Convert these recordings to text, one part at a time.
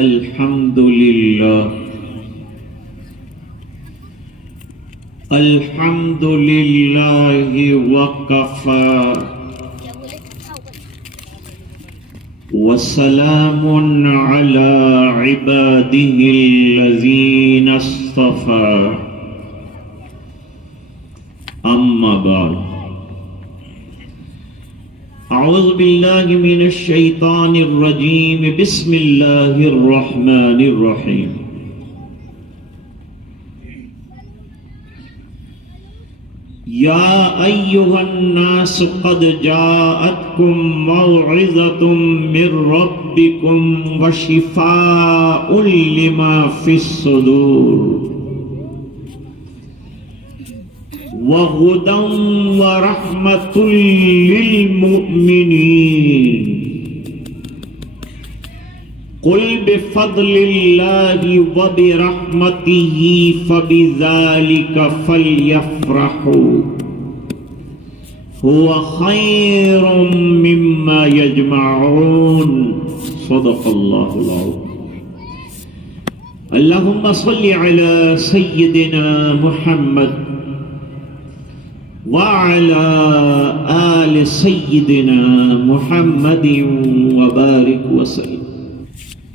الحمد لله الحمد لله وكفى وسلام على عباده الذين اصطفى أما بعد أعوذ بالله من الشيطان الرجيم بسم الله الرحمن الرحيم يا أيها الناس قد جاءتكم موعظة من ربكم وشفاء لما في الصدور وهدى ورحمة للمؤمنين قل بفضل الله وبرحمته فبذلك فليفرحوا هو خير مما يجمعون صدق الله العظيم اللهم صل على سيدنا محمد وعلى آل سیدنا محمد وبارک وسلم۔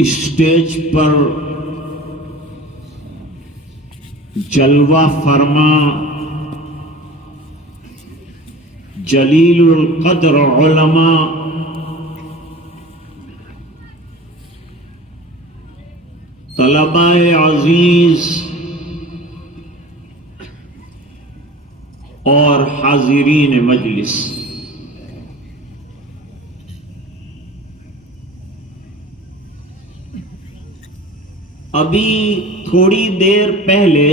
اسٹیج پر جلوہ فرما جلیل القدر علماء طلباء عزیز اور حاضرین مجلس، ابھی تھوڑی دیر پہلے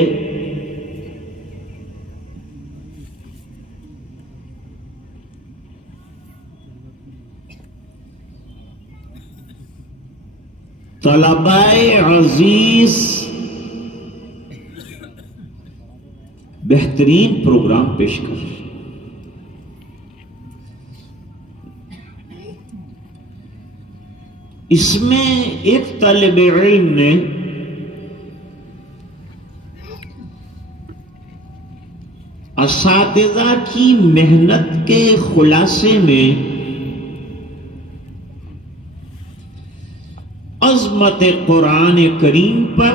طلباء عزیز بہترین پروگرام پیش کر رہے ہیں۔ اس میں ایک طالب علم نے اساتذہ کی محنت کے خلاصے میں عظمت قرآن کریم پر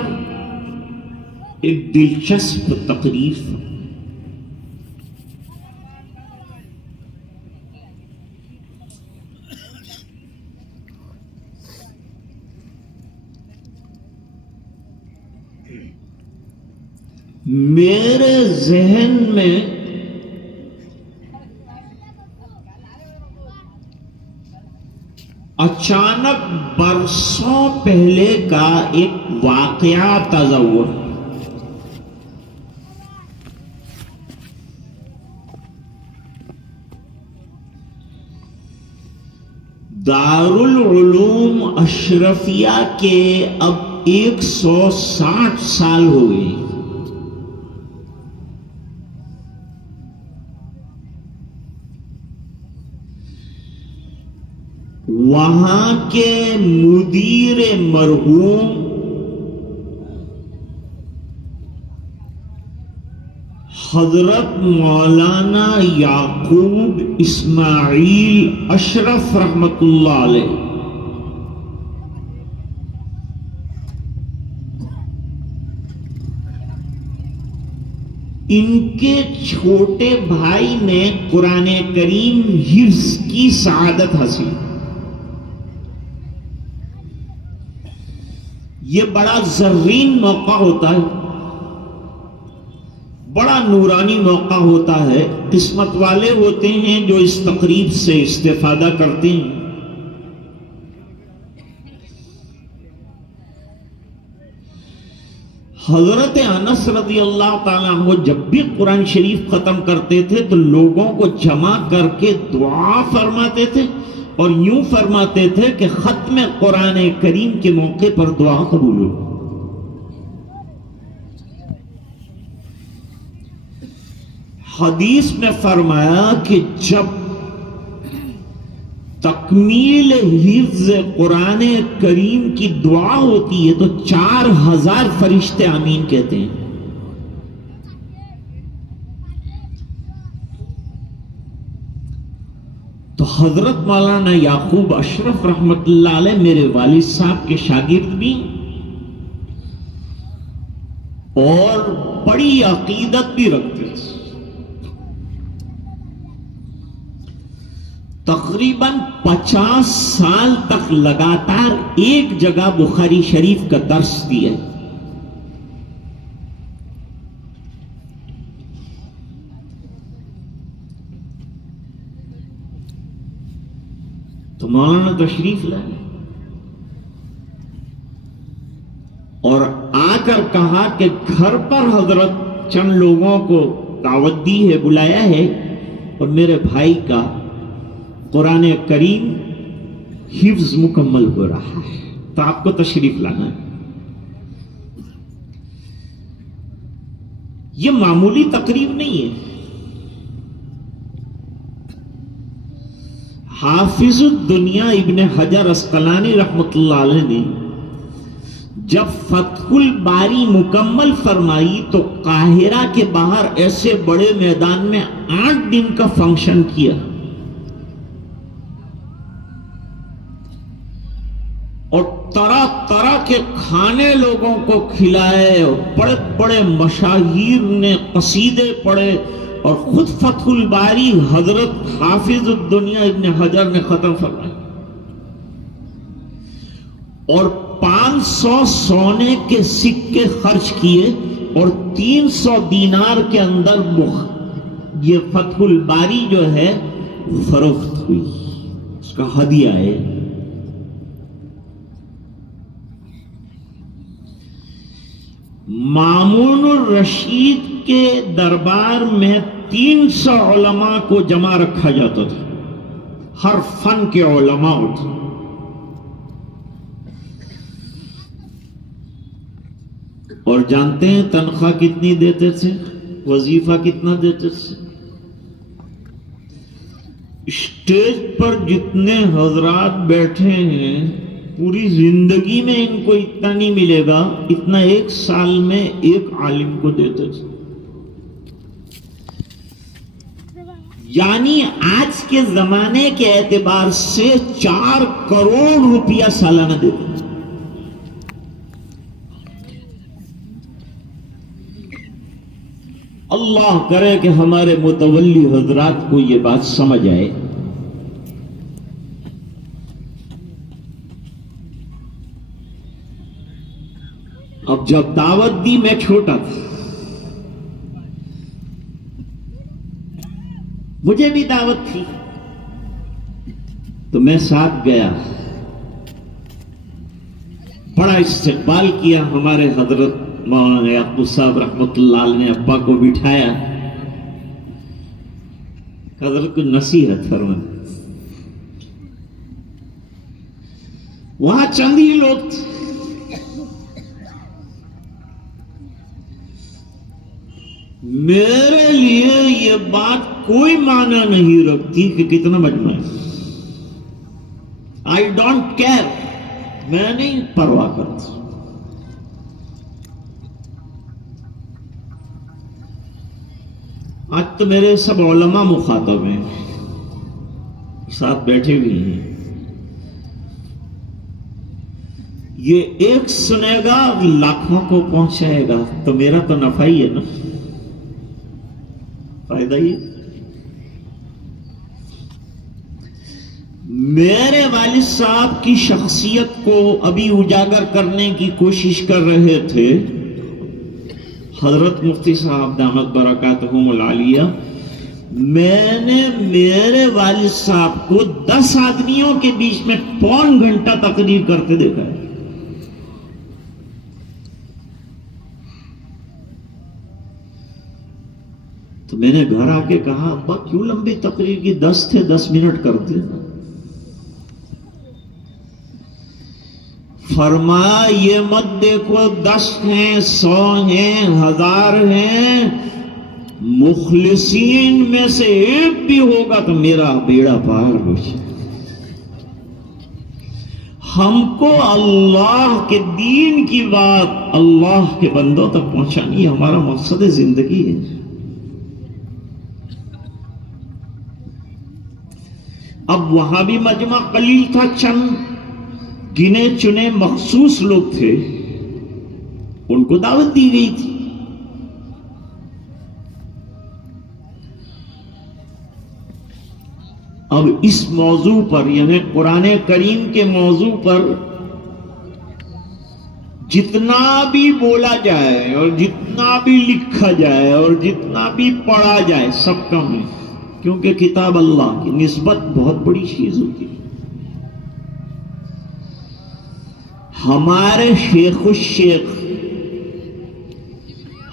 ایک دلچسپ تقریر میرے ذہن میں اچانک برسوں پہلے کا ایک واقعہ تازہ ہوا۔ دارالعلوم اشرفیہ کے اب 160 سال ہو گئے۔ وہاں کے مدیر مرحوم حضرت مولانا یعقوب اسماعیل اشرف رحمت اللہ علیہ ان کے چھوٹے بھائی نے قرآن کریم حفظ کی سعادت حاصل۔ یہ بڑا زرین موقع ہوتا ہے، بڑا نورانی موقع ہوتا ہے۔ قسمت والے ہوتے ہیں جو اس تقریب سے استفادہ کرتے ہیں۔ حضرت انس رضی اللہ تعالیٰ عنہ جب بھی قرآن شریف ختم کرتے تھے تو لوگوں کو جمع کر کے دعا فرماتے تھے اور یوں فرماتے تھے کہ ختم قرآن کریم کے موقع پر دعا قبول ہو۔ حدیث میں فرمایا کہ جب تکمیل حفظ قرآن کریم کی دعا ہوتی ہے تو 4000 فرشتے آمین کہتے ہیں. تو حضرت مولانا یعقوب اشرف رحمت اللہ علیہ میرے والد صاحب کے شاگرد بھی اور بڑی عقیدت بھی رکھتے تھے. تقریباً 50 سال تک لگاتار ایک جگہ بخاری شریف کا درس دیا. تو مولانا تشریف لائے اور آ کر کہا کہ گھر پر حضرت چند لوگوں کو دعوت دی ہے، بلایا ہے، اور میرے بھائی کا قرآن کریم حفظ مکمل ہو رہا ہے تو آپ کو تشریف لانا ہے. یہ معمولی تقریب نہیں ہے. حافظ الدنیا ابن حجر عسقلانی رحمت اللہ علیہ نے جب فتح الباری مکمل فرمائی تو قاہرہ کے باہر ایسے بڑے میدان میں 8 دن کا فنکشن کیا اور طرح طرح کے کھانے لوگوں کو کھلائے اور بڑے بڑے مشاہیر نے قصیدے پڑھے اور خود فتح الباری حضرت حافظ الدنیا ابن حجر نے ختم فرمایا اور 500 سونے کے سکے خرچ کیے اور 300 دینار کے اندر یہ فتح الباری جو ہے فروخت ہوئی، اس کا ہدیہ ہے. مامون الرشید کے دربار میں 300 علماء کو جمع رکھا جاتا تھا، ہر فن کے علماء ہوتے. اور جانتے ہیں تنخواہ کتنی دیتے تھے، وظیفہ کتنا دیتے تھے؟ اسٹیج پر جتنے حضرات بیٹھے ہیں پوری زندگی میں ان کو اتنا نہیں ملے گا، اتنا ایک سال میں ایک عالم کو دیتے تھے. یعنی آج کے زمانے کے اعتبار سے 4 کروڑ روپیہ سالانہ دیتے تھے. اللہ کرے کہ ہمارے متولی حضرات کو یہ بات سمجھ آئے. اب جب دعوت دی، میں چھوٹا تھا، مجھے بھی دعوت تھی تو میں ساتھ گیا. بڑا استقبال کیا ہمارے حضرت مولانا یعقوب صاحب رحمت اللہ علیہ نے. ابا کو بٹھایا، حضرت کو نصیحت فرمائی. وہاں چند ہی لوگ تھے. میرے لیے یہ بات کوئی معنی نہیں رکھتی کہ کتنا مجمع ہے. آئی ڈونٹ کیئر، میں نہیں پرواہ کرتا. آج تو میرے سب علماء مخاطب ہیں، ساتھ بیٹھے بھی ہیں. یہ ایک سنے گا لاکھوں کو پہنچائے گا تو میرا تو نفع ہی ہے نا، فائدہ ہی. میرے والد صاحب کی شخصیت کو ابھی اجاگر کرنے کی کوشش کر رہے تھے حضرت مفتی صاحب دامت برکاتہم العالیہ. میں نے میرے والد صاحب کو 10 آدمیوں کے بیچ میں 1.25 گھنٹہ تقریر کرتے دیکھا ہے. تو میں نے گھر آ کے کہا ابا کیوں لمبی تقریر کی، 10 تھے 10 منٹ کرتے. فرمایا یہ مت دیکھو 10 ہیں 100 ہیں 1000 ہیں، مخلصین میں سے ایک بھی ہوگا تو میرا بیڑا پار ہو جائے. ہم کو اللہ کے دین کی بات اللہ کے بندوں تک پہنچانی ہمارا مقصد زندگی ہے. اب وہاں بھی مجمع قلیل تھا، چند گنے چنے مخصوص لوگ تھے، ان کو دعوت دی گئی تھی. اب اس موضوع پر یعنی قرآن کریم کے موضوع پر جتنا بھی بولا جائے اور جتنا بھی لکھا جائے اور جتنا بھی پڑھا جائے سب کم ہے، کیونکہ کتاب اللہ کی نسبت بہت بڑی چیز ہوتی ہے. ہمارے شیخ الشیخ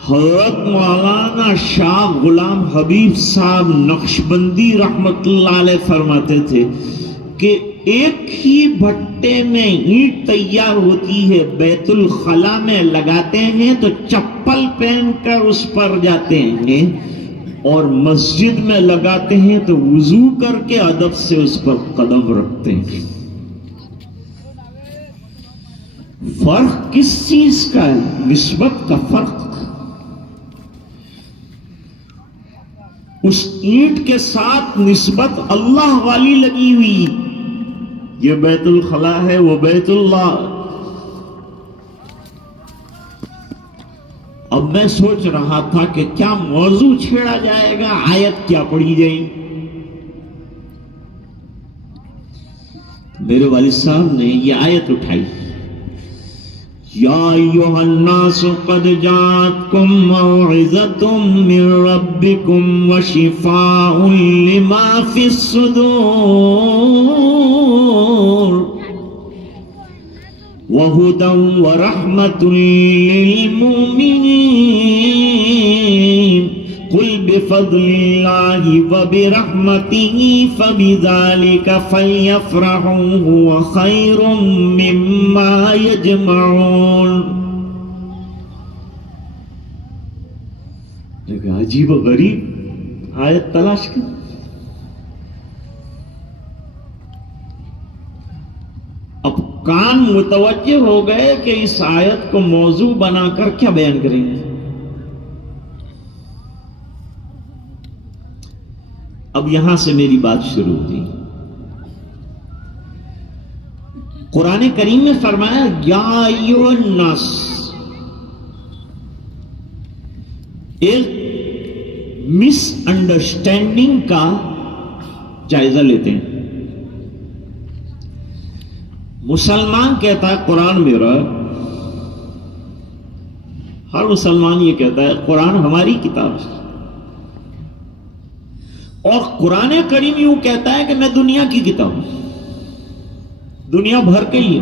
حضرت مولانا شاہ غلام حبیب صاحب نقشبندی رحمت اللہ علیہ فرماتے تھے کہ ایک ہی بھٹے میں اینٹ تیار ہوتی ہے، بیت الخلا میں لگاتے ہیں تو چپل پہن کر اس پر جاتے ہیں، اور مسجد میں لگاتے ہیں تو وضو کر کے ادب سے اس پر قدم رکھتے ہیں. فرق کس چیز کا ہے؟ نسبت کا فرق. اس اینٹ کے ساتھ نسبت اللہ والی لگی ہوئی، یہ بیت الخلا ہے وہ بیت اللہ. اب میں سوچ رہا تھا کہ کیا موضوع چھیڑا جائے گا، آیت کیا پڑھی جائے. میرے والد صاحب نے یہ آیت اٹھائی، یا ایھا الناس قد جاءتکم موعظۃ من ربکم وشفاء لما فی الصدور وہدی ورحمۃ للمؤمنین قل بفضل اللہ وبرحمتہ فبذلک فلیفرحوا ھو خیر مما یجمعون. لیکن عجیب و غریب آیت تلاش کر. اب کان متوجہ ہو گئے کہ اس آیت کو موضوع بنا کر کیا بیان کریں گے. اب یہاں سے میری بات شروع ہوئی. قرآن کریم میں فرمایا یا ایھا الناس. ایک مس انڈرسٹینڈنگ کا جائزہ لیتے ہیں. مسلمان کہتا ہے قرآن میرا، ہر مسلمان یہ کہتا ہے قرآن ہماری کتاب ہے، اور قرآن کریم یوں کہتا ہے کہ میں دنیا کی کتاب ہوں، دنیا بھر کے لیے.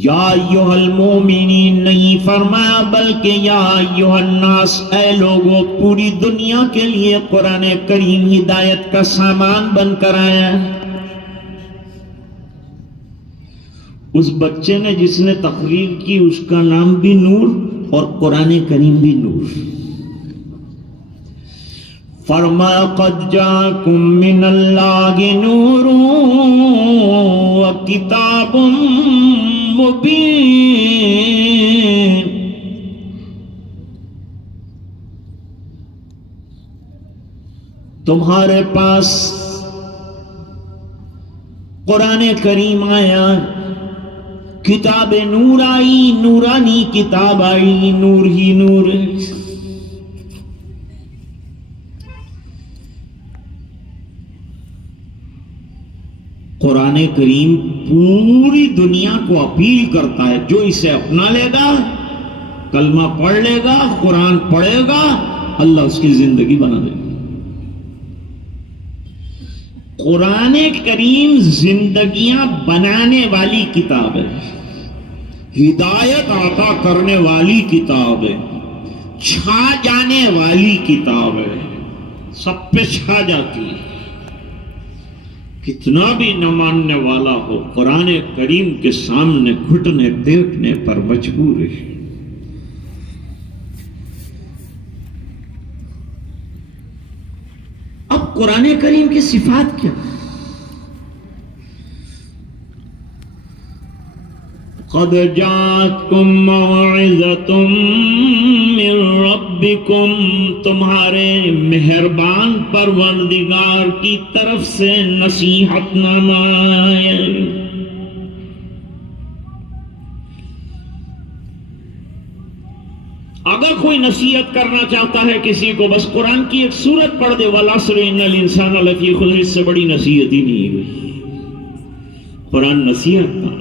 یا ایھا المؤمنین نہیں فرمایا، بلکہ یا ایھا الناس، اے لوگوں، پوری دنیا کے لیے قرآن کریم ہدایت کا سامان بن کر آیا ہے. اس بچے نے جس نے تقریر کی اس کا نام بھی نور اور قرآن کریم بھی نور. فرمایا قد جاءکم من اللہ نور وکتاب مبین. تمہارے پاس قرآن کریم آیا، کتاب نور آئی، نورانی کتاب آئی، نور ہی نور. قرآن کریم پوری دنیا کو اپیل کرتا ہے، جو اسے اپنا لے گا، کلمہ پڑھ لے گا، قرآن پڑھے گا، اللہ اس کی زندگی بنا دے گا. قرآن کریم زندگیاں بنانے والی کتاب ہے، ہدایت عطا کرنے والی کتاب ہے، چھا جانے والی کتاب ہے، سب پہ چھا جاتی ہے. کتنا بھی نہ ماننے والا ہو قرآن کریم کے سامنے گھٹنے دیکھنے پر مجبور ہے. اب قرآن کریم کی صفات کیا؟ قد جاءتکم موعظۃ من ربکم، تمہارے مہربان پروردگار کی طرف سے نصیحت نامہ آیا۔ اگر کوئی نصیحت کرنا چاہتا ہے کسی کو، بس قرآن کی ایک سورت پڑھ دے، والعصر ان الانسان لفی خسر، اس سے بڑی نصیحت ہی نہیں ہوئی۔ قرآن نصیحت کا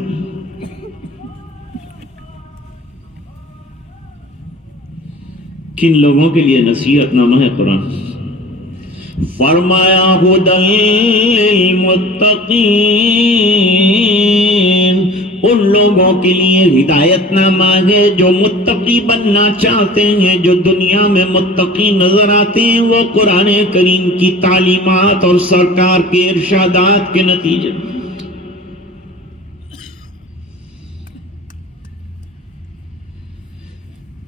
کن لوگوں کے لیے نصیحت نامہ ہے قرآن؟ فرمایا ھدی للمتقین، ان لوگوں کے لیے ہدایت نامہ ہے جو متقی بننا چاہتے ہیں، جو دنیا میں متقی نظر آتے ہیں، وہ قرآن کریم کی تعلیمات اور سرکار کے ارشادات کے نتیجے۔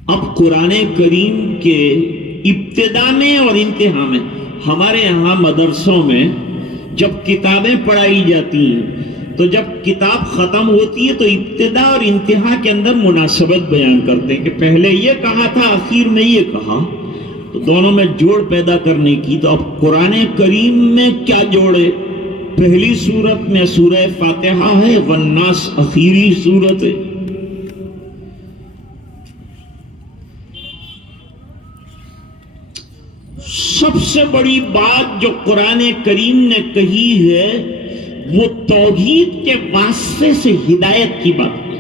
اب قرآن کریم کے ابتدا میں اور انتہا میں، ہمارے یہاں مدرسوں میں جب کتابیں پڑھائی جاتی ہیں تو جب کتاب ختم ہوتی ہے تو ابتدا اور انتہا کے اندر مناسبت بیان کرتے ہیں کہ پہلے یہ کہا تھا، آخر میں یہ کہا، تو دونوں میں جوڑ پیدا کرنے کی۔ تو اب قرآن کریم میں کیا جوڑے؟ پہلی سورت میں سورہ فاتحہ ہے، والناس آخری سورت ہے۔ سب سے بڑی بات جو قرآن کریم نے کہی ہے وہ توحید کے واسطے سے ہدایت کی بات ہے،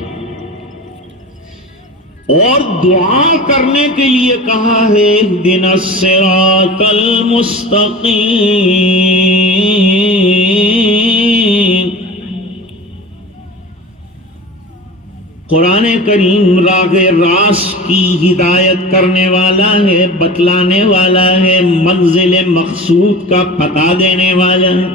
اور دعا کرنے کے لیے کہا ہے اہدنا الصراط المستقیم۔ قرآن کریم راہ راست کی ہدایت کرنے والا ہے، بتلانے والا ہے، منزل مقصود کا پتہ دینے والا ہے۔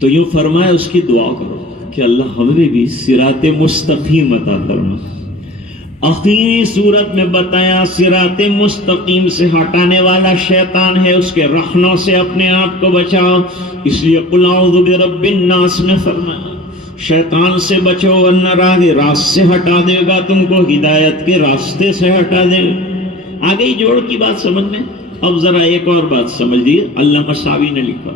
تو یوں فرمایا اس کی دعا کرو کہ اللہ ہمیں بھی صراط مستقیم عطا فرما۔ آخری صورت میں بتایا صراط مستقیم سے ہٹانے والا شیطان ہے، اس کے رخنوں سے اپنے آپ کو بچاؤ، اس لیے قل اعوذ برب الناس میں فرمایا شیطان سے بچو ورنہ راہ راست سے ہٹا دے گا، تم کو ہدایت کے راستے سے ہٹا دے گا۔ آگے ہی جوڑ کی بات سمجھ میں۔ اب ذرا ایک اور بات سمجھ لیے، علامہ ساوی نے لکھا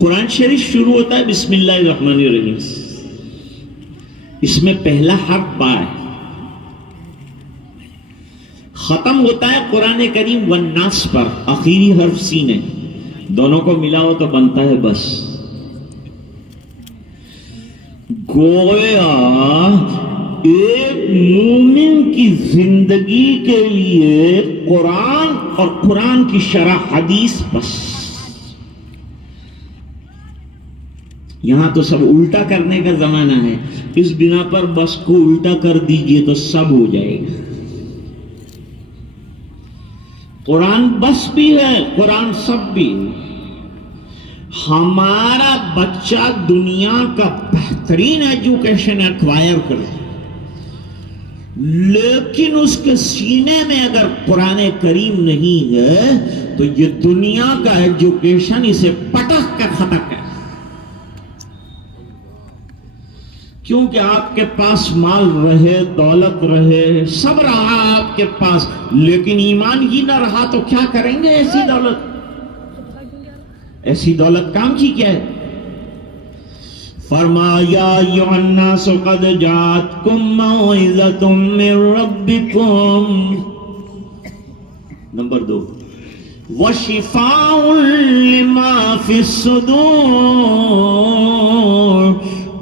قرآن شریف شروع ہوتا ہے بسم اللہ الرحمن الرحیم، اس میں پہلا حرف با ہے، ختم ہوتا ہے قرآن کریم والناس پر، آخری حرف سین ہے، دونوں کو ملاؤ تو بنتا ہے بس۔ گویا ایک مومن کی زندگی کے لیے قرآن اور قرآن کی شرح حدیث بس۔ یہاں تو سب الٹا کرنے کا زمانہ ہے، اس بنا پر بس کو الٹا کر دیجئے تو سب ہو جائے گا۔ قرآن بس بھی ہے، قرآن سب بھی ہے۔ ہمارا بچہ دنیا کا بہترین ایجوکیشن ایکوائر کرے، لیکن اس کے سینے میں اگر قرآن کریم نہیں ہے تو یہ دنیا کا ایجوکیشن اسے پٹک کر ختم کر۔ کیونکہ آپ کے پاس مال رہے، دولت رہے، سب رہا آپ کے پاس، لیکن ایمان ہی نہ رہا تو کیا کریں گے؟ ایسی دولت کام کی کیا ہے؟ فرمایا ایھا الناس قد جاءتکم موعظۃ من ربکم، نمبر 2 وشفاء لما فی الصدور،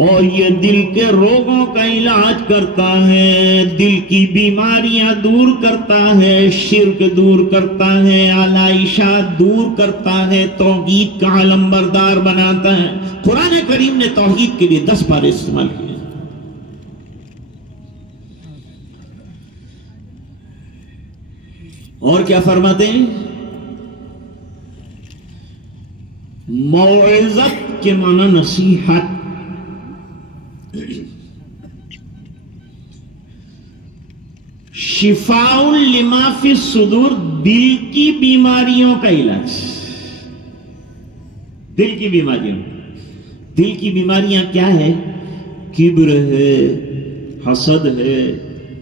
اور یہ دل کے روگوں کا علاج کرتا ہے، دل کی بیماریاں دور کرتا ہے، شرک دور کرتا ہے، علائشات دور کرتا ہے، توحید کا علم بردار بناتا ہے۔ قرآن کریم نے توحید کے لیے 10 بار استعمال کیا۔ اور کیا فرماتے ہیں؟ موعظت کے معنی نصیحت، شفاء لما فی الصدور، دل کی بیماریوں کا علاج. دل کی بیماریوں، دل کی بیماریاں کیا ہے؟ کبر ہے، حسد ہے،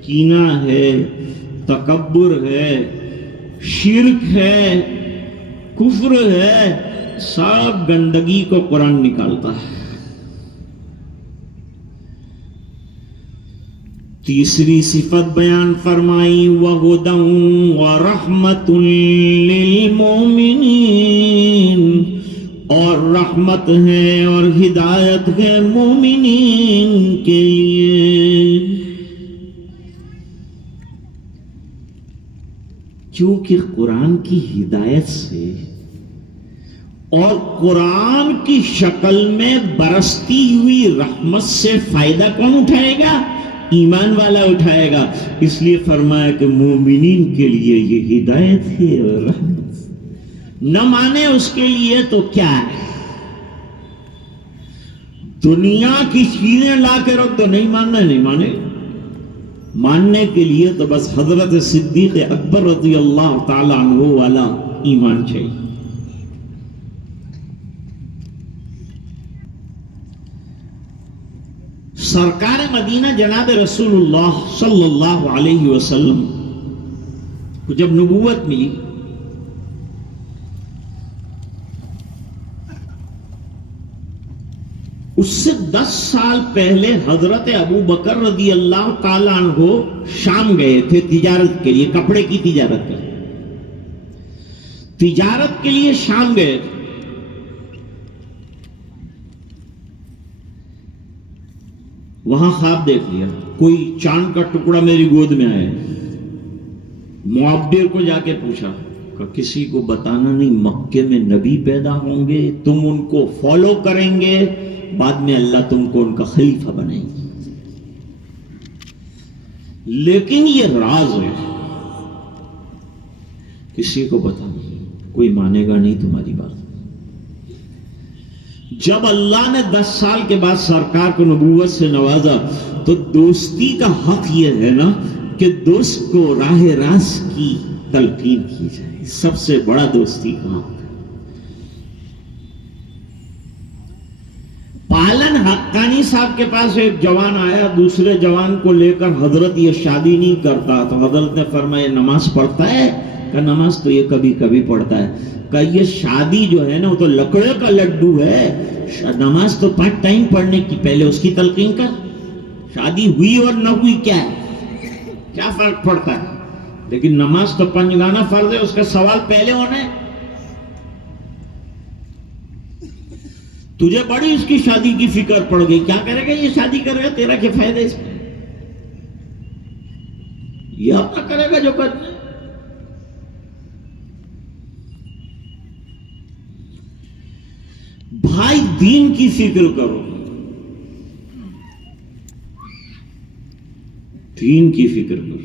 کینہ ہے، تکبر ہے، شرک ہے، کفر ہے، سب گندگی کو قرآن نکالتا ہے. تیسری صفت بیان فرمائی وَهُدًى وَرَحْمَةٌ لِّلْمُؤْمِنِينَ، اور رحمت ہے اور ہدایت ہے مومنین کے لیے. چونکہ قرآن کی ہدایت سے اور قرآن کی شکل میں برستی ہوئی رحمت سے فائدہ کون اٹھائے گا؟ ایمان والا اٹھائے گا. اس لیے فرمایا کہ مومنین کے لیے یہ ہدایت ہے اور رحمت. نہ مانے اس کے لیے تو کیا ہے؟ دنیا کی چیزیں لا کے رکھ دو، نہیں ماننا، نہیں مانے. ماننے کے لیے تو بس حضرت صدیق اکبر رضی اللہ تعالی عنہ والا ایمان چاہیے. سرکار مدینہ جناب رسول اللہ صلی اللہ علیہ وسلم کو جب نبوت ملی، اس سے 10 سال پہلے حضرت ابو بکر رضی اللہ تعالیٰ عنہ شام گئے تھے تجارت کے لیے، کپڑے کی تجارت کے لیے شام گئے تھے. وہاں خواب دیکھ لیا، کوئی چاند کا ٹکڑا میری گود میں آیا. معبر کو جا کے پوچھا کہ کسی کو بتانا نہیں، مکے میں نبی پیدا ہوں گے، تم ان کو فالو کریں گے، بعد میں اللہ تم کو ان کا خلیفہ بنائیں گے، لیکن یہ راز ہے، کسی کو بتانا، کوئی مانے گا نہیں تمہاری بات. جب اللہ نے 10 سال کے بعد سرکار کو نبوت سے نوازا تو دوستی کا حق یہ ہے نا کہ دوست کو راہ راست کی تلقین کی جائے. سب سے بڑا دوستی کا حق. پالن حقانی صاحب کے پاس ایک جوان آیا، دوسرے جوان کو لے کر حضرت یہ شادی نہیں کرتا. تو حضرت نے فرمایا نماز پڑھتا ہے؟ کہ نماز تو یہ کبھی کبھی پڑھتا ہے. کہ یہ شادی جو ہے نا وہ تو لکڑے کا لڈو ہے، نماز تو 5 ٹائم پڑھنے کی، پہلے اس کی تلقین کر. شادی ہوئی اور نہ ہوئی کیا ہے، کیا فرق پڑتا ہے؟ لیکن نماز تو 5 گانا فرض ہے، اس کا سوال پہلے ہونا ہے. تجھے بڑی اس کی شادی کی فکر پڑ گئی، کیا کرے گا یہ شادی کرے گا، تیرا کیا فائدہ اس میں؟ یہ اپنا کرے گا جو کرنا. بھائی دین کی فکر کرو، دین کی فکر کرو.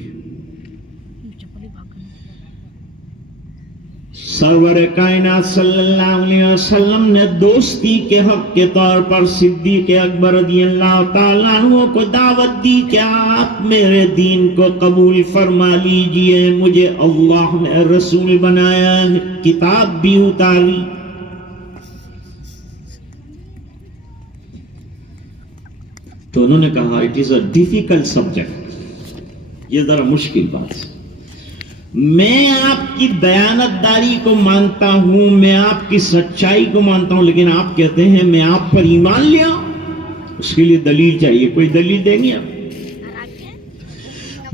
سرور کائنات صلی اللہ علیہ وسلم نے دوستی کے حق کے طور پر صدیق اکبر رضی اللہ تعالیٰ عنہ کو دعوت دی کہ آپ میرے دین کو قبول فرما لیجئے، مجھے اللہ نے رسول بنایا ہے، کتاب بھی اتاری. تو انہوں نے کہا it is a difficult subject, یہ ذرا مشکل بات ہے. میں آپ کی دیانتداری کو مانتا ہوں، میں آپ کی سچائی کو مانتا ہوں، لیکن آپ کہتے ہیں میں آپ پر ایمان لیا، اس کے لیے دلیل چاہیے. کوئی دلیل دیں گے آپ؟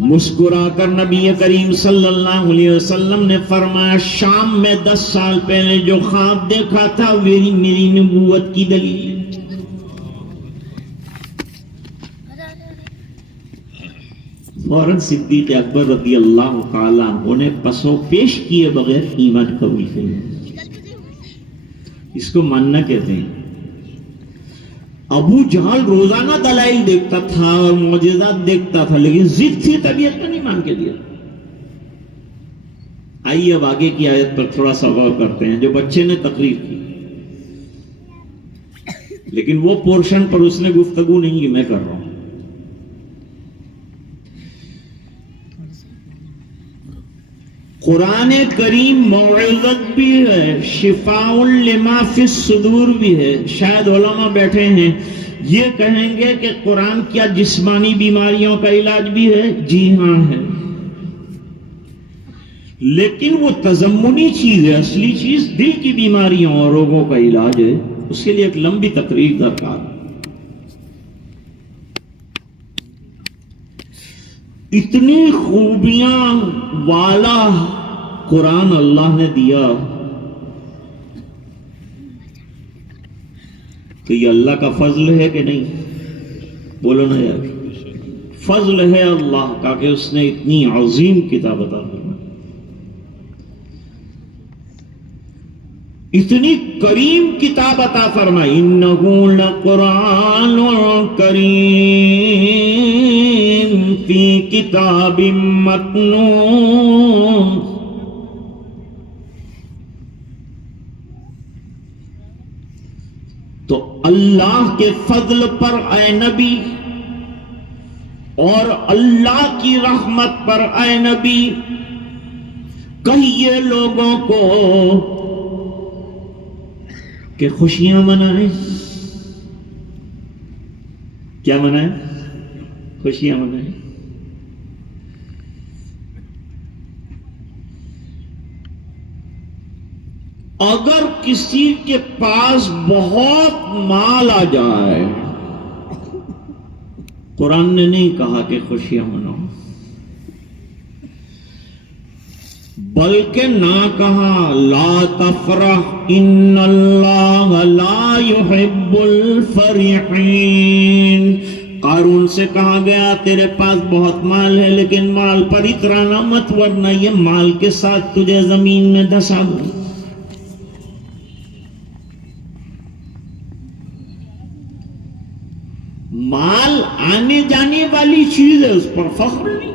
مسکرا کر نبی کریم صلی اللہ علیہ وسلم نے فرمایا شام میں 10 سال پہلے جو خواب دیکھا تھا میری نبوت کی دلیل. فوراً صدیق اکبر رضی اللہ تعالیٰ عنہ نے پسو پیش کیے بغیر ایمان قبول کیا. اس کو ماننا کہتے ہیں. ابو جہل روزانہ دلائل دیکھتا تھا اور معجزات دیکھتا تھا، لیکن ضد تھی، طبیعت میں نہیں مان کے دیا. آئیے اب آگے کی آیت پر تھوڑا سا غور کرتے ہیں جو بچے نے تقریر کی، لیکن وہ پورشن پر اس نے گفتگو نہیں کی، میں کر رہا ہوں. قرآن کریم موعظت بھی ہے، شفاء لما فی الصدور بھی ہے۔ شاید علماء بیٹھے ہیں یہ کہیں گے کہ قرآن کیا جسمانی بیماریوں کا علاج بھی ہے؟ جی ہاں ہے، لیکن وہ تضمنی چیز ہے، اصلی چیز دل کی بیماریوں اور روگوں کا علاج ہے۔ اس کے لیے ایک لمبی تقریر درکار ہے۔ اتنی خوبیاں والا قرآن اللہ نے دیا کہ یہ اللہ کا فضل ہے کہ نہیں؟ بولو نا یار، فضل ہے اللہ کا کہ اس نے اتنی عظیم کتاب عطا فرمائی، اتنی کریم کتاب عطا فرمائی۔ انہ لقرآن کریم فی کتاب مکنون۔ تو اللہ کے فضل پر اے نبی اور اللہ کی رحمت پر اے نبی کہیے لوگوں کو کہ خوشیاں منائیں۔ کیا منائیں؟ خوشیاں منائیں۔ اگر کسی کے پاس بہت مال آ جائے، قرآن نے نہیں کہا کہ خوشیاں مناؤ، بلکہ نہ کہا لا تفرح ان اللہ لا يحب الفرحین۔ قارون سے کہا گیا تیرے پاس بہت مال ہے لیکن مال پر اترانا مت ورنہ یہ مال کے ساتھ تجھے زمین میں دھسا دوں۔ مال آنے جانے والی چیز ہے، اس پر فخر نہیں،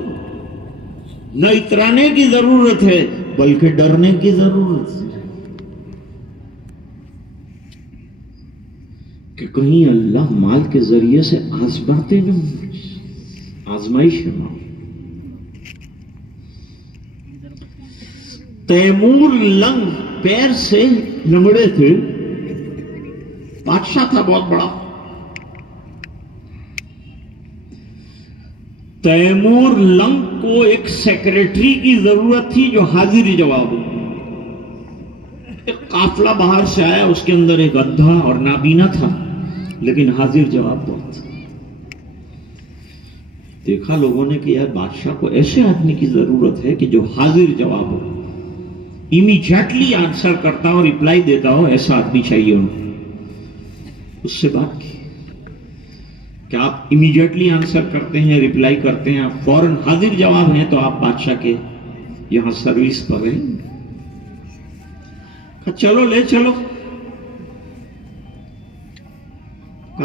نہ اترانے کی ضرورت ہے بلکہ ڈرنے کی ضرورت ہے کہ کہیں اللہ مال کے ذریعے سے آزماتے نہ ہوں، آزمائش نہ ہو۔ تیمور لنگ پیر سے لنگڑے تھے، بادشاہ تھا بہت بڑا۔ تیمور لنگ کو ایک سیکریٹری کی ضرورت تھی جو حاضر جواب ہو۔ ایک قافلہ باہر سے آیا، اس کے اندر ایک اندھا اور نابینا تھا لیکن حاضر جواب بہت۔ دیکھا لوگوں نے کہ یار بادشاہ کو ایسے آدمی کی ضرورت ہے کہ جو حاضر جواب ہو، امیڈیٹلی آنسر کرتا ہو، ریپلائی دیتا ہو، ایسا آدمی چاہیے انہیں۔ اس سے بات کی کہ آپ امیڈیٹلی آنسر کرتے ہیں، ریپلائی کرتے ہیں، آپ فوراً حاضر جواب ہیں، تو آپ بادشاہ کے یہاں سروس پر ہیں۔ چلو لے چلو۔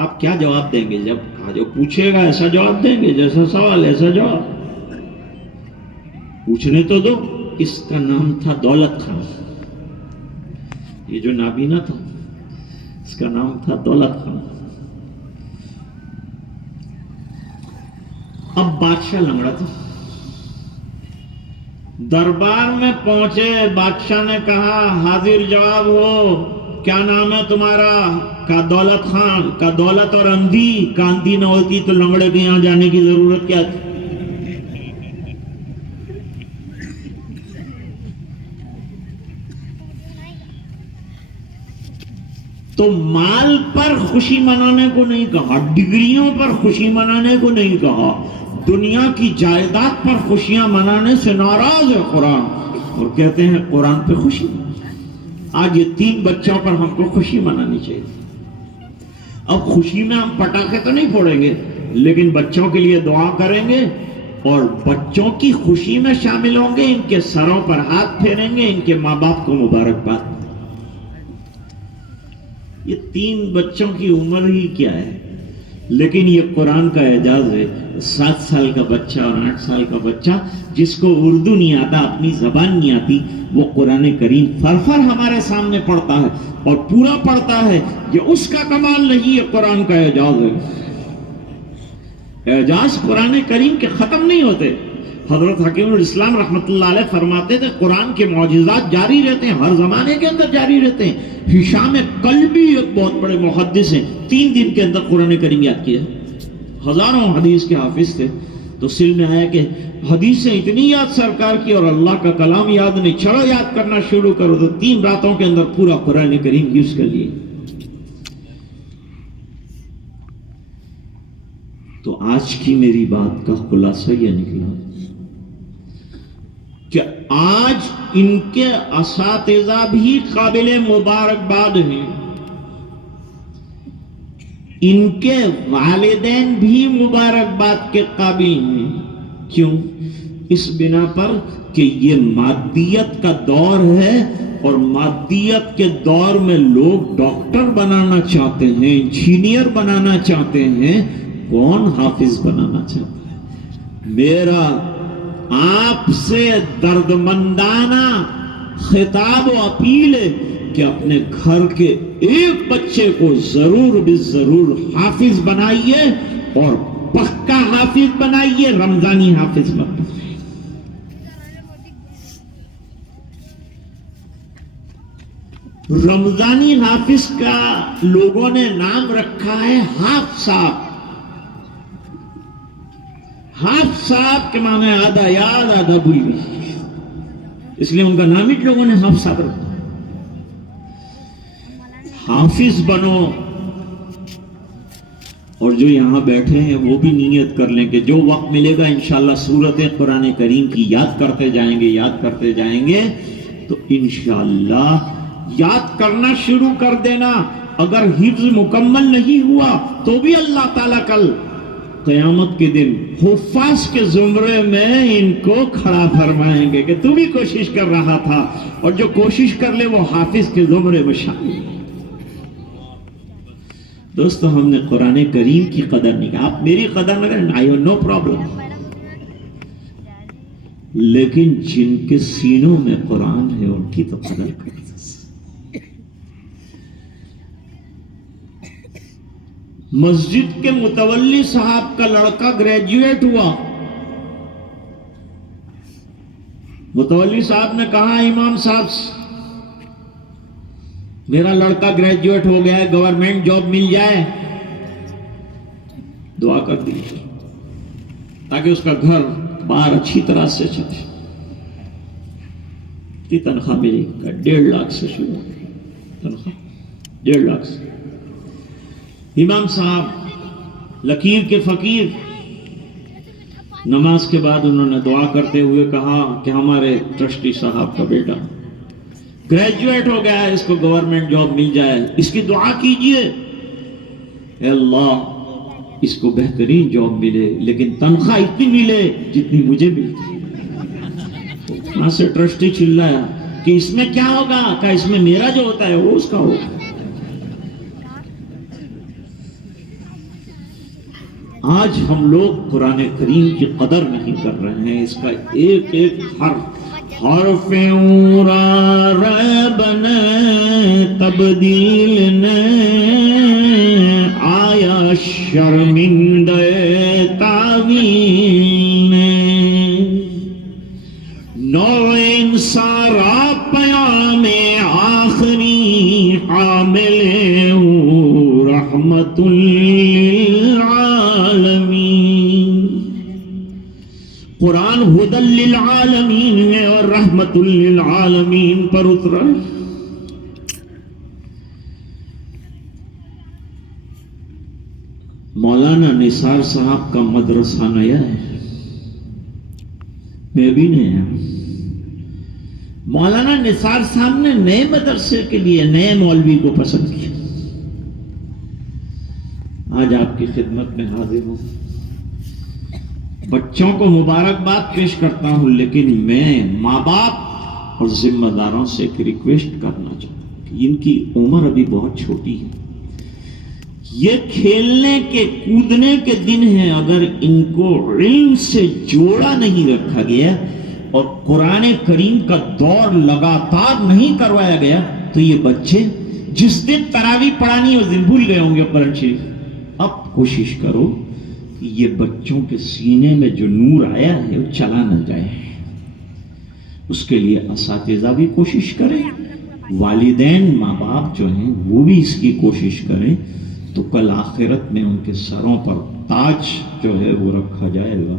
آپ کیا جواب دیں گے؟ جب جو پوچھے گا ایسا جواب دیں گے، جیسا سوال ایسا جواب۔ پوچھنے تو دو۔ اس کا نام تھا دولت خان، یہ جو نابینا تھا اس کا نام تھا دولت خان۔ اب بادشاہ لنگڑا تھا، دربار میں پہنچے، بادشاہ نے کہا حاضر جواب ہو، کیا نام ہے تمہارا؟ کہا دولت خان۔ کہا دولت اور اندھی؟ کہا اندھی نہ ہوتی تو لنگڑے کے یہاں جانے کی ضرورت کیا تھی؟ تو مال پر خوشی منانے کو نہیں کہا، ڈگریوں پر خوشی منانے کو نہیں کہا، دنیا کی جائیداد پر خوشیاں منانے سے ناراض ہے قرآن، اور کہتے ہیں قرآن پہ خوشی۔ آج یہ 3 بچوں پر ہم کو خوشی منانی چاہیے۔ اب خوشی میں ہم پٹاخے تو نہیں پھوڑیں گے، لیکن بچوں کے لیے دعا کریں گے اور بچوں کی خوشی میں شامل ہوں گے، ان کے سروں پر ہاتھ پھیریں گے، ان کے ماں باپ کو مبارکباد۔ یہ 3 بچوں کی عمر ہی کیا ہے، لیکن یہ قرآن کا اعجاز ہے۔ 7 سال کا بچہ اور 8 سال کا بچہ جس کو اردو نہیں آتا، اپنی زبان نہیں آتی، وہ قرآن کریم فر ہمارے سامنے پڑھتا ہے اور پورا پڑھتا ہے۔ یہ اس کا کمال نہیں، یہ قرآن کا اعجاز ہے۔ اعجاز قرآن کریم کے ختم نہیں ہوتے، حضرت حکیم الاسلام رحمۃ اللہ علیہ فرماتے تھے قرآن کے معجزات جاری رہتے ہیں، ہر زمانے کے اندر جاری رہتے ہیں۔ ہشام کلبی ایک بہت بڑے محدث ہیں، 3 دن کے اندر قرآن کریم یاد کیا، ہزاروں حدیث کے حافظ تھے۔ تو سل میں آیا کہ حدیثیں اتنی یاد سرکار کی اور اللہ کا کلام یاد نہیں، چلو یاد کرنا شروع کرو، تو 3 راتوں کے اندر پورا قرآن کریم یوز کر لیے۔ تو آج کی میری بات کا خلاصہ یہ نکلا کہ آج ان کے اساتذہ بھی قابل مبارکباد ہیں، ان کے والدین بھی مبارکباد کے قابل ہیں۔ کیوں؟ اس بنا پر کہ یہ مادیت کا دور ہے، اور مادیت کے دور میں لوگ ڈاکٹر بنانا چاہتے ہیں، انجینئر بنانا چاہتے ہیں، کون حافظ بنانا چاہتا ہے؟ میرا آپ سے دردمندانہ خطاب و اپیل ہے کہ اپنے گھر کے ایک بچے کو ضرور ضرور حافظ بنائیے، اور پکا حافظ بنائیے، رمضانی حافظ بنائیے۔ رمضانی حافظ کا لوگوں نے نام رکھا ہے حافظ صاحب۔ حافظ صاحب کے معنی آدھا یاد آدھا بھول گئی، اس لیے ان کا نام ہی لوگوں نے حافظ صاحب رکھا۔ حافظ بنو، اور جو یہاں بیٹھے ہیں وہ بھی نیت کر لیں کہ جو وقت ملے گا انشاءاللہ سورت قرآن کریم کی یاد کرتے جائیں گے تو انشاءاللہ یاد کرنا شروع کر دینا۔ اگر حفظ مکمل نہیں ہوا تو بھی اللہ تعالیٰ کل قیامت کے دن حفاظ کے زمرے میں ان کو کھڑا فرمائیں گے کہ تو بھی کوشش کر رہا تھا، اور جو کوشش کر لے وہ حافظ کے زمرے میں شامل ہے۔ دوستو، ہم نے قرآن کریم کی قدر نہیں کی، آپ میری قدر نہ کریں، آئی ہیو نو پرابلم، لیکن جن کے سینوں میں قرآن ہے ان کی تو قدر کریں۔ مسجد کے متولی صاحب کا لڑکا گریجویٹ ہوا، متولی صاحب نے کہا امام صاحب میرا لڑکا گریجویٹ ہو گیا ہے، گورنمنٹ جاب مل جائے، دعا کر دیجیے تاکہ اس کا گھر باہر اچھی طرح سے چلے۔ کی تنخواہ ملے گا 1.5 لاکھ سے شروع، تنخواہ 1.5 لاکھ سے۔ امام صاحب لکیر کے فقیر، نماز کے بعد انہوں نے دعا کرتے ہوئے کہا کہ ہمارے ٹرسٹی صاحب کا بیٹا گریجویٹ ہو گیا ہے، اس کو گورنمنٹ جاب مل جائے، اس کی دعا کیجئے، اے اللہ اس کو بہترین جاب ملے، لیکن تنخواہ اتنی ملے جتنی مجھے ملتی۔ وہاں سے ٹرسٹی چلایا کہ اس میں کیا ہوگا؟ کہ اس میں میرا جو ہوتا ہے وہ اس کا ہوگا۔ آج ہم لوگ قرآن کریم کی قدر نہیں کر رہے ہیں، اس کا ایک ایک حرف اورا رب نے تبدیل نے آیا شرمندہ تعویل نے، نو انصارا پیام آخری حامل رحمت قرآن ہدی للعالمین ہے اور رحمت للعالمین پر اترا۔ مولانا نثار صاحب کا مدرسہ نیا ہے، میں بھی نیا۔ مولانا نثار صاحب نے نئے مدرسے کے لیے نئے مولوی کو پسند کیا۔ آج آپ کی خدمت میں حاضر ہوں، بچوں کو مبارکباد پیش کرتا ہوں، لیکن میں ماں باپ اور ذمہ داروں سے ایک ریکویسٹ کرنا چاہتا ہوں کہ ان کی عمر ابھی بہت چھوٹی ہے، یہ کھیلنے کے کودنے کے دن ہیں، اگر ان کو علم سے جوڑا نہیں رکھا گیا اور قرآن کریم کا دور لگاتار نہیں کروایا گیا تو یہ بچے جس دن تراویح پڑھانی اس دن بھول گئے ہوں گے قرآن شریف۔ اب کوشش کرو کہ یہ بچوں کے سینے میں جو نور آیا ہے وہ چلا نہ جائے. اس کے لیے اساتذہ بھی کوشش کریں, والدین ماں باپ جو ہیں وہ بھی اس کی کوشش کریں, تو کل آخرت میں ان کے سروں پر تاج جو ہے وہ رکھا جائے گا,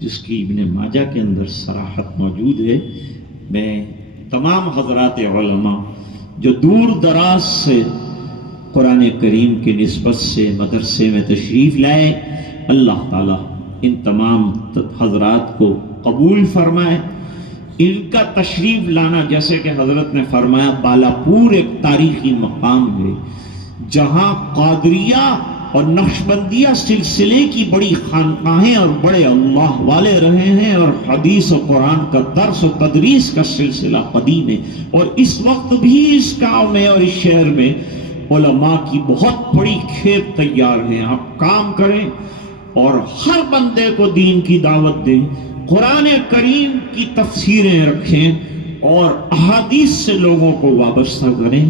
جس کی ابن ماجہ کے اندر صراحت موجود ہے. میں تمام حضرات علماء جو دور دراز سے قرآن کریم کی نسبت سے مدرسے میں تشریف لائے, اللہ تعالیٰ ان تمام حضرات کو قبول فرمائے. ان کا تشریف لانا, جیسے کہ حضرت نے فرمایا, بالاپور ایک تاریخی مقام ہے جہاں قادریہ اور نقشبندیہ سلسلے کی بڑی خانقاہیں اور بڑے اللہ والے رہے ہیں, اور حدیث و قرآن کا درس و تدریس کا سلسلہ قدیم ہے. اور اس وقت بھی اس گاؤں میں اور اس شہر میں علماء کی بہت بڑی کھیپ تیار ہیں. آپ کام کریں اور ہر بندے کو دین کی دعوت دیں, قرآن کریم کی تفسیریں رکھیں اور احادیث سے لوگوں کو وابستہ کریں.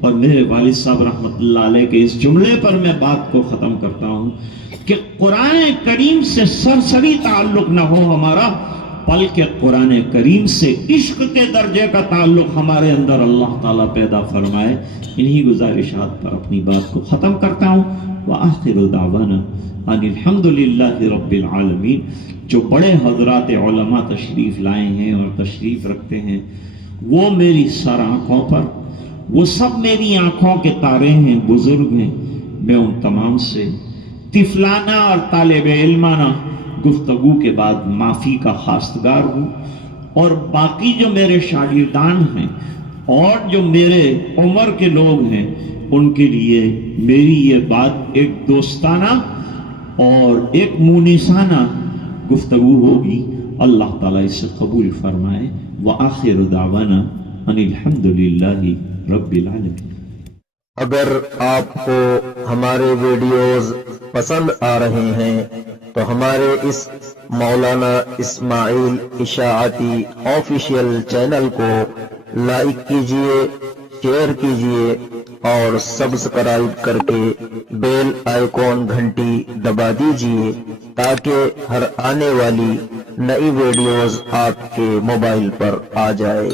اور میرے والد صاحب رحمۃ اللہ علیہ کے اس جملے پر میں بات کو ختم کرتا ہوں کہ قرآن کریم سے سرسری تعلق نہ ہو ہمارا, بلکہ قرآن کریم سے عشق کے درجے کا تعلق ہمارے اندر اللہ تعالیٰ پیدا فرمائے. انہی گزارشات پر اپنی بات کو ختم کرتا ہوں. وآخر دعوانا ان الحمدللہ رب العالمین. جو بڑے حضرات علماء تشریف لائے ہیں اور تشریف رکھتے ہیں, وہ میری سر آنکھوں پر, وہ سب میری آنکھوں کے تارے ہیں, بزرگ ہیں. میں ان تمام سے طفلانہ اور طالب علمانہ گفتگو کے بعد معافی کا خواستگار ہوں. اور باقی جو میرے شاگردان ہیں اور جو میرے عمر کے لوگ ہیں, ان کے لیے میری یہ بات ایک دوستانہ اور ایک مونسانہ گفتگو ہوگی. اللہ تعالیٰ اسے قبول فرمائے. وآخر دعوانا ان الحمدللہ رب العالمین. اگر آپ کو ہمارے ویڈیوز پسند آ رہے ہیں تو ہمارے اس مولانا اسماعیل اشاعتی آفیشیل چینل کو لائک کیجئے, شیئر کیجئے اور سبسکرائب کر کے بیل آئیکن گھنٹی دبا دیجئے تاکہ ہر آنے والی نئی ویڈیوز آپ کے موبائل پر آ جائے.